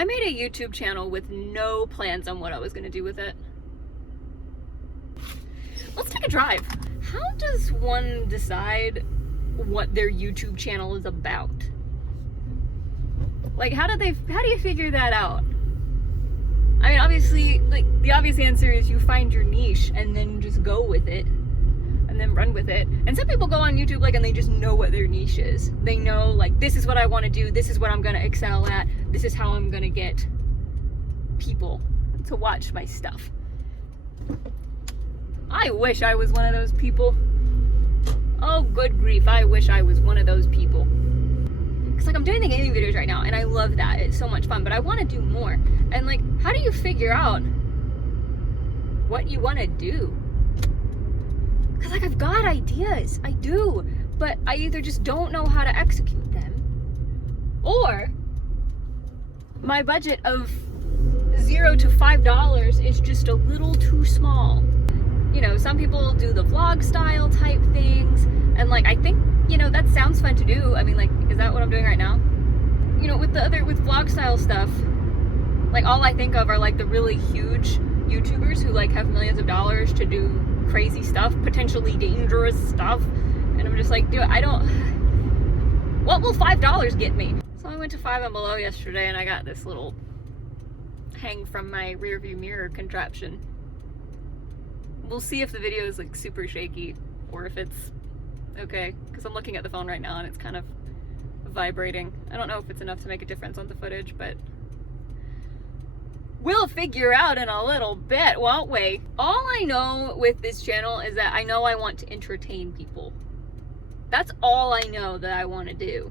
I made a YouTube channel with no plans on what I was going to do with it. Let's take a drive. How does one decide what their YouTube channel is about? Like, how do you figure that out? I mean, obviously, like, the obvious answer is you find your niche and then just go with it. And then run with it. And some people go on YouTube, like, and they just know what their niche is. They know, like, this is what I want to do, this is what I'm going to excel at, this is how I'm going to get people to watch my stuff. I wish I was one of those people. Oh, good grief, I wish I was one of those people. Because, like, I'm doing the gaming videos right now, and I love that. It's so much fun, but I want to do more. And, like, how do you figure out what you want to do? Because, like, I've got ideas, I do, but I either just don't know how to execute them, or my budget of $0 to $5 is just a little too small. You know, some people do the vlog style type things, and, like, I think, you know, that sounds fun to do. I mean, like, is that what I'm doing right now? You know, with vlog style stuff, like, all I think of are, like, the really huge YouTubers who, like, have millions of dollars to do crazy stuff, potentially dangerous stuff, and I'm just like, dude, what will $5 get me? So I went to Five and Below yesterday, and I got this little hang from my rear view mirror contraption. We'll see if the video is, like, super shaky, or if it's okay, because I'm looking at the phone right now, and it's kind of vibrating. I don't know if it's enough to make a difference on the footage, but we'll figure out in a little bit, won't we? All I know with this channel is that I know I want to entertain people. That's all I know that I want to do.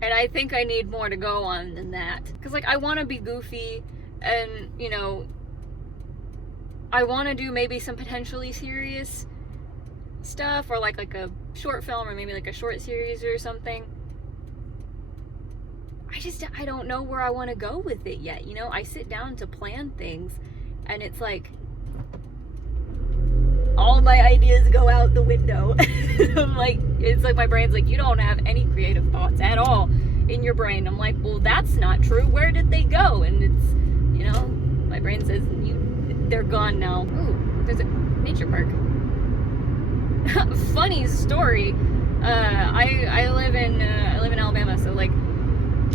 And I think I need more to go on than that. Because, like, I want to be goofy, and, you know, I want to do maybe some potentially serious stuff, or like a short film, or maybe like a short series or something. I don't know where I want to go with it yet, you know? I sit down to plan things, and it's like, all my ideas go out the window. I'm like, it's like my brain's like, you don't have any creative thoughts at all in your brain. I'm like, well, that's not true. Where did they go? And it's, you know, my brain says, they're gone now. Ooh, there's a nature park. Funny story. I live in Alabama, so, like,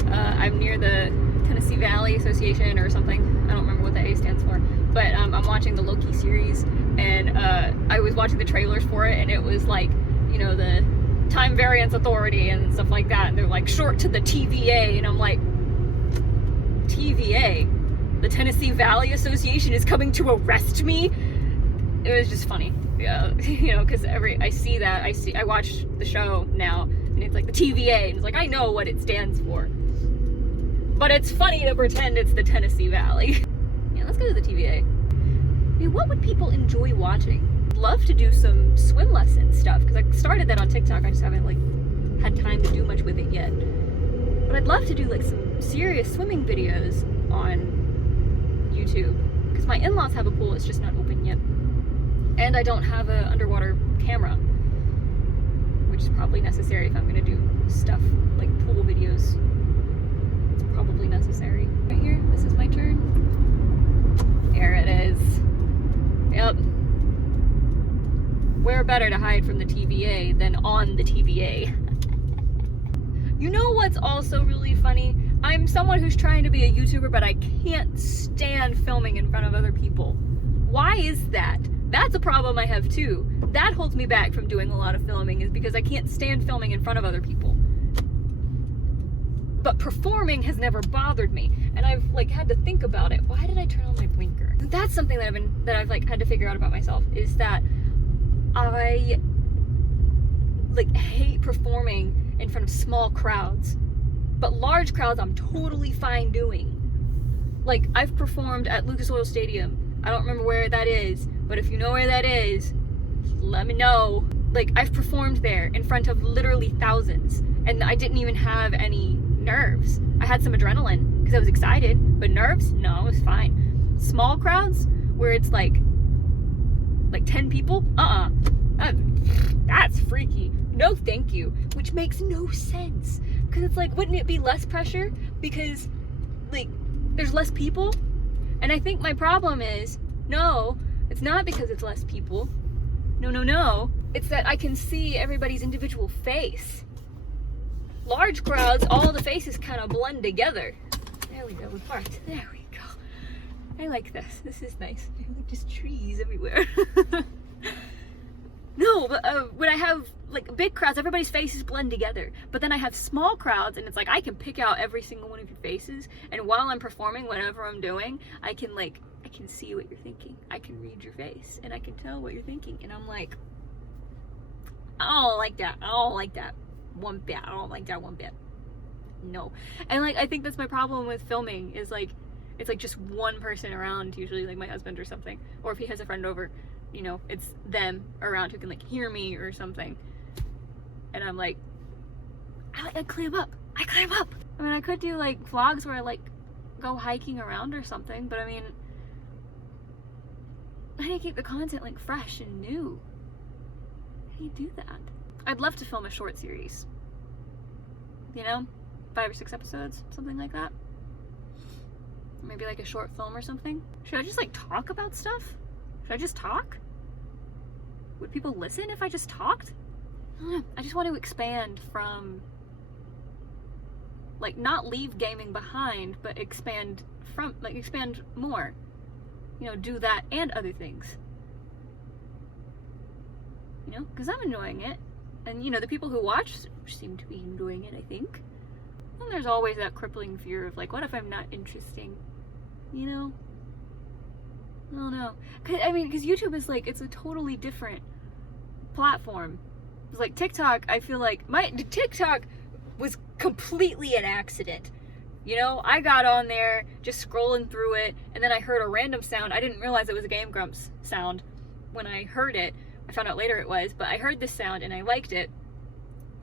I'm near the Tennessee Valley Association or something. I don't remember what the A stands for. But I'm watching the Loki series, and I was watching the trailers for it, and it was like, you know, the Time Variance Authority and stuff like that. And they're like, short to the TVA, and I'm like, TVA? The Tennessee Valley Association is coming to arrest me? It was just funny. Yeah, you know, because I see that, I watch the show now, and it's like the TVA, and it's like, I know what it stands for. But it's funny to pretend it's the Tennessee Valley. Yeah, let's go to the TVA. I mean, what would people enjoy watching? I'd love to do some swim lesson stuff, because I started that on TikTok, I just haven't, like, had time to do much with it yet. But I'd love to do, like, some serious swimming videos on YouTube, because my in-laws have a pool, it's just not open yet. And I don't have an underwater camera, which is probably necessary if I'm going to do stuff like pool videos. It's probably necessary. Right here, this is my turn. There it is. Yep. Where better to hide from the TVA than on the TVA? You know what's also really funny? I'm someone who's trying to be a YouTuber, but I can't stand filming in front of other people. Why is that? That's a problem I have too. That holds me back from doing a lot of filming, is because I can't stand filming in front of other people. But performing has never bothered me, and I've, like, had to think about it. Why did I turn on my blinker? That's something that I've like had to figure out about myself, is that I, like, hate performing in front of small crowds, but large crowds I'm totally fine doing. Like, I've performed at Lucas Oil Stadium. I don't remember where that is, but if you know where that is, let me know. Like, I've performed there in front of literally thousands, and I didn't even have any nerves. I had some adrenaline because I was excited, but nerves? No, it was fine. Small crowds where it's like 10 people? That's freaky. No thank you. Which makes no sense, Because it's like, wouldn't it be less pressure? Because, like, there's less people? And I think my problem is, no, it's not because it's less people. No. It's that I can see everybody's individual face. Large crowds, all the faces kind of blend together. There we go, we parked. There we go. I like this. This is nice. Like just trees everywhere. No, but when I have like big crowds, everybody's faces blend together. But then I have small crowds, and it's like I can pick out every single one of your faces. And while I'm performing, whatever I'm doing, I can see what you're thinking. I can read your face, and I can tell what you're thinking. And I'm like, I don't like that. I don't like that one bit. I don't like that one bit. No. And like, I think that's my problem with filming is like, it's like just one person around, usually like my husband or something. Or if he has a friend over, you know, it's them around who can like hear me or something. And I'm like, I clam up. I mean, I could do like vlogs where I like go hiking around or something, but I mean, how do you keep the content like fresh and new? How do you do that? I'd love to film a short series. You know? 5 or 6 episodes, something like that. Maybe like a short film or something. Should I just like talk about stuff? Should I just talk? Would people listen if I just talked? I don't know. I just want to expand from, like, not leave gaming behind, but expand more. You know, do that and other things. You know, because I'm enjoying it. And, you know, the people who watch seem to be enjoying it, I think. And there's always that crippling fear of, like, what if I'm not interesting? You know? I don't know. Because YouTube is, like, it's a totally different platform. It's like TikTok, I feel like, TikTok was completely an accident. You know, I got on there just scrolling through it, and then I heard a random sound. I didn't realize it was a Game Grumps sound when I heard it. I found out later it was, but I heard this sound and I liked it.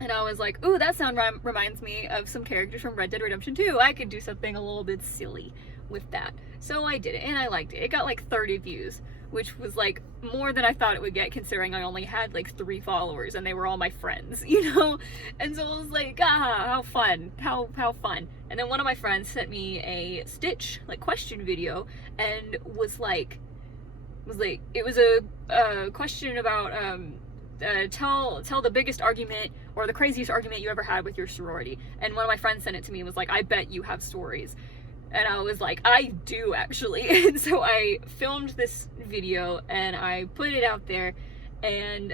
And I was like, ooh, that sound reminds me of some characters from Red Dead Redemption 2. I could do something a little bit silly with that. So I did it, and I liked it. It got like 30 views, which was like more than I thought it would get, considering I only had like 3 followers and they were all my friends, you know? And so I was like, how fun, how fun. And then one of my friends sent me a Stitch like question video and was like, it was a question about tell the biggest argument or the craziest argument you ever had with your sorority. And one of my friends sent it to me and was like, I bet you have stories. And I was like, I do actually. And so I filmed this video and I put it out there, and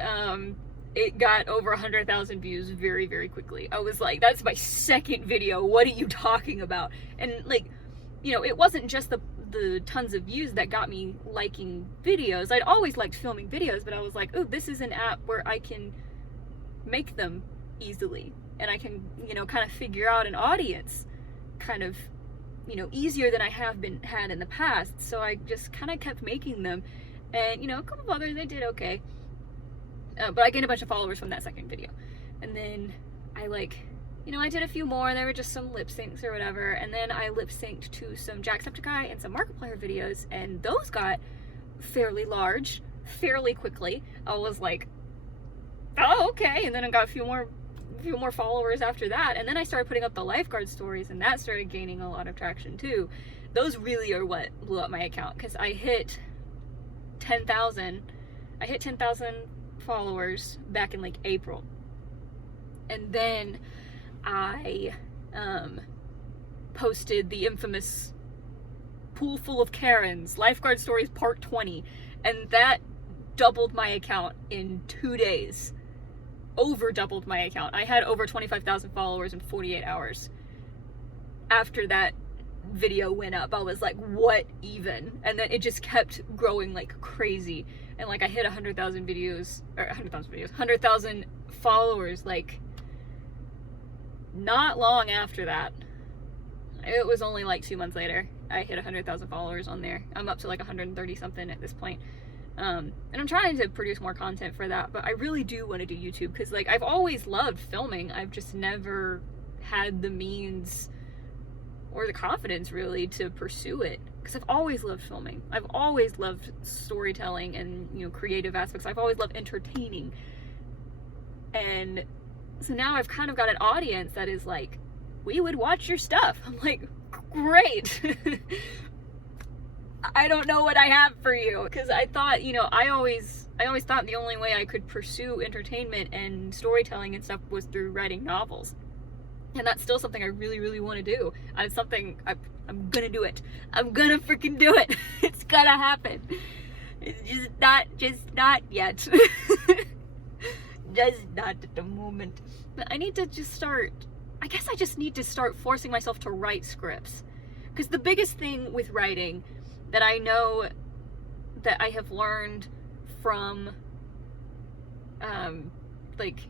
it got over 100,000 views very, very quickly. I was like, that's my second video. What are you talking about? And like, you know, it wasn't just the tons of views that got me liking videos. I'd always liked filming videos, but I was like, oh, this is an app where I can make them easily, and I can, you know, kind of figure out an audience kind of, you know, easier than I have had in the past. So I just kind of kept making them, and, you know, a couple of others, they did okay, but I gained a bunch of followers from that second video. And then I you know, I did a few more. There were just some lip syncs or whatever, and then I lip synced to some Jacksepticeye and some Markiplier videos, and those got fairly large fairly quickly. I was like, oh, okay. And then I got a few more followers after that, and then I started putting up the lifeguard stories, and that started gaining a lot of traction too. Those really are what blew up my account, because I hit 10,000 followers back in like April, and then I posted the infamous Pool Full of Karens lifeguard stories part 20, and that doubled my account in 2 days. Over doubled my account. I had over 25,000 followers in 48 hours. After that video went up, I was like, what even? And then it just kept growing like crazy. And like I hit 100,000 followers like not long after that. It was only like 2 months later. I hit 100,000 followers on there. I'm up to like 130 something at this point. And I'm trying to produce more content for that, but I really do want to do YouTube, because like I've always loved filming. I've just never had the means or the confidence really to pursue it, because I've always loved filming. I've always loved storytelling and, you know, creative aspects. I've always loved entertaining. And so now I've kind of got an audience that is like we would watch your stuff. I'm like, great. I don't know what I have for you. Because I thought, I always thought the only way I could pursue entertainment and storytelling and stuff was through writing novels. And that's still something I really, really want to do. It's something I'm gonna do it. I'm gonna freaking do it. It's gonna happen. It's just not yet. Just not at the moment. But I need to just start, I guess I just need to start forcing myself to write scripts. Because the biggest thing with writing that I know that I have learned from, like,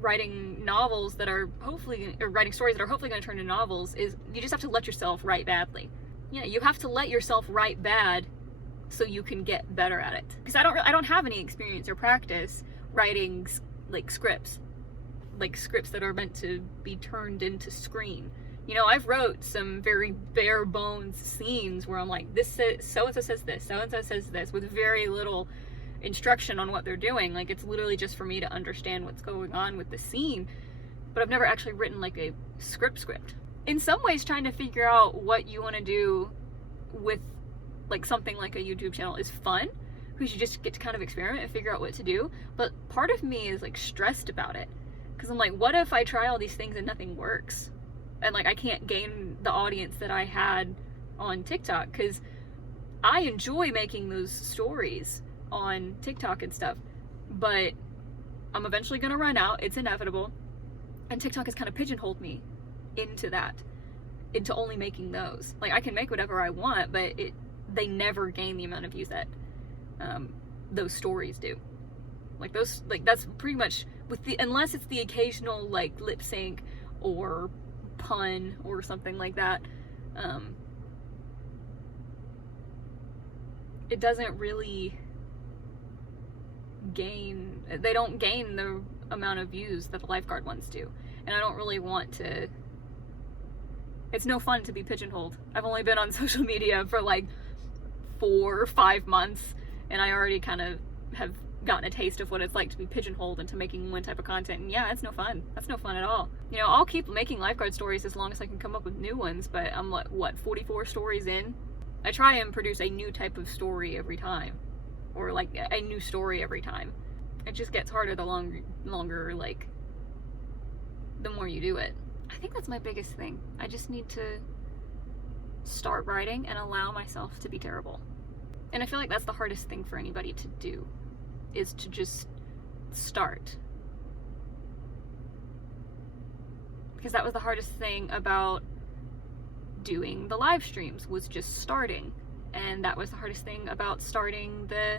writing novels that are hopefully, or writing stories that are hopefully going to turn into novels, is you just have to let yourself write badly. Yeah, you have to let yourself write bad so you can get better at it. Because I don't have any experience or practice writing like scripts that are meant to be turned into screen. I've wrote some very bare bones scenes where I'm like, this says, so-and-so says this, so-and-so says this, with very little instruction on what they're doing. Like, it's literally just for me to understand what's going on with the scene. But I've never actually written like a script. In some ways, trying to figure out what you want to do with like something like a YouTube channel is fun, because you just get to kind of experiment and figure out what to do. But part of me is like stressed about it, because I'm like, what if I try all these things and nothing works? And like, I can't gain the audience that I had on TikTok, because I enjoy making those stories on TikTok and stuff, but I'm eventually gonna run out. It's inevitable. And TikTok has kind of pigeonholed me into only making those. Like, I can make whatever I want, but they never gain the amount of views that those stories do. Like, those, like, that's pretty much unless it's the occasional like lip sync or pun or something like that, it doesn't really they don't gain the amount of views that the lifeguard ones do. And I don't really want to. It's no fun to be pigeonholed. I've only been on social media for like 4 or 5 months, and I already kind of have gotten a taste of what it's like to be pigeonholed into making one type of content. And yeah, it's no fun. That's no fun at all. I'll keep making lifeguard stories as long as I can come up with new ones, but I'm what 44 stories in? I try and produce a new type of story every time, or like a new story every time. It just gets harder the longer, like, the more you do it. I think that's my biggest thing. I just need to start writing and allow myself to be terrible. And I feel like that's the hardest thing for anybody to do, is to just start. Because that was the hardest thing about doing the live streams, was just starting. And that was the hardest thing about starting the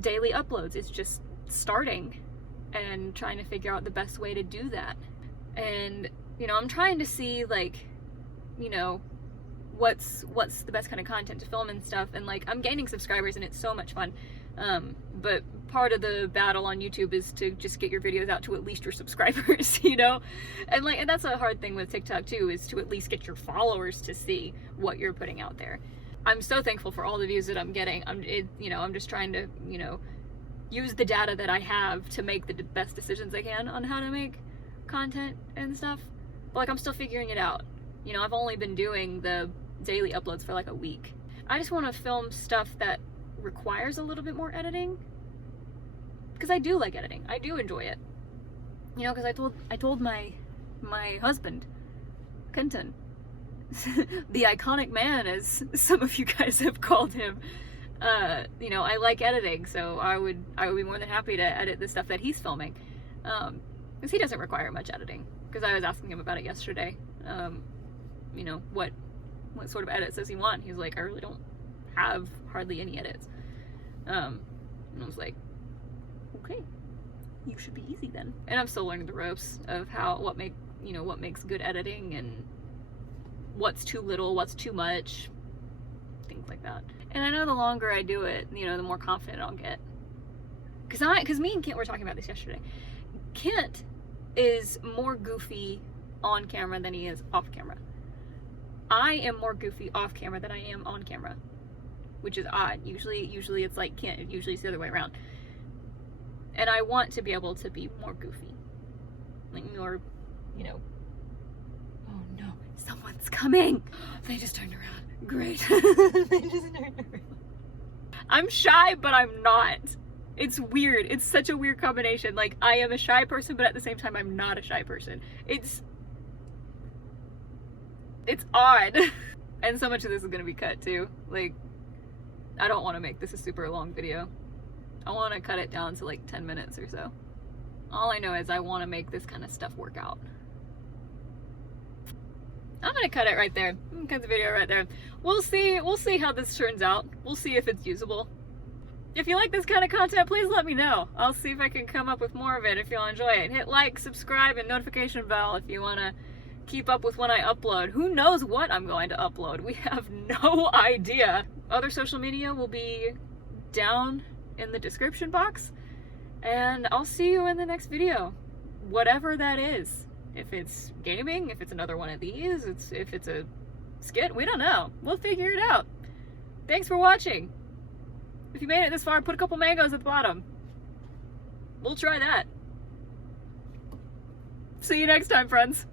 daily uploads, is just starting and trying to figure out the best way to do that. And I'm trying to see, like, what's the best kind of content to film and stuff, and like, I'm gaining subscribers and it's so much fun, but part of the battle on YouTube is to just get your videos out to at least your subscribers, and that's a hard thing with TikTok too, is to at least get your followers to see what you're putting out there. I'm so thankful for all the views that I'm getting. I'm just trying to use the data that I have to make the best decisions I can on how to make content and stuff. But like, I'm still figuring it out. I've only been doing the daily uploads for like a week. I just want to film stuff that requires a little bit more editing, because I do like editing. I do enjoy it. Because I told my husband, Kenton, the iconic man, as some of you guys have called him, I like editing, so I would be more than happy to edit the stuff that he's filming, because he doesn't require much editing. Because I was asking him about it yesterday, what sort of edits does he want? He's like, I really don't have hardly any edits, and I was like, okay, you should be easy then. And I'm still learning the ropes of what makes good editing, and what's too little, what's too much, things like that. And I know the longer I do it, the more confident I'll get. Because me and Kent were talking about this yesterday. Kent is more goofy on camera than he is off camera. I am more goofy off camera than I am on camera, which is odd. Usually it's like Kent. Usually it's the other way around. And I want to be able to be more goofy, like more, Oh no, someone's coming. They just turned around. Great. They just turned around. I'm shy, but I'm not. It's weird. It's such a weird combination. Like, I am a shy person, but at the same time, I'm not a shy person. It's odd. And so much of this is gonna be cut too. Like, I don't want to make this a super long video. I want to cut it down to like 10 minutes or so. All I know is I want to make this kind of stuff work out. I'm gonna cut it right there. I'm gonna cut the video right there. We'll see how this turns out. We'll see if it's usable. If you like this kind of content, please let me know. I'll see if I can come up with more of it if you'll enjoy it. Hit like, subscribe, and notification bell if you want to keep up with when I upload. Who knows what I'm going to upload? We have no idea. Other social media will be down in the description box. And I'll see you in the next video. Whatever that is. If it's gaming, if it's another one of these, if it's a skit, we don't know. We'll figure it out. Thanks for watching. If you made it this far, put a couple mangoes at the bottom. We'll try that. See you next time, friends.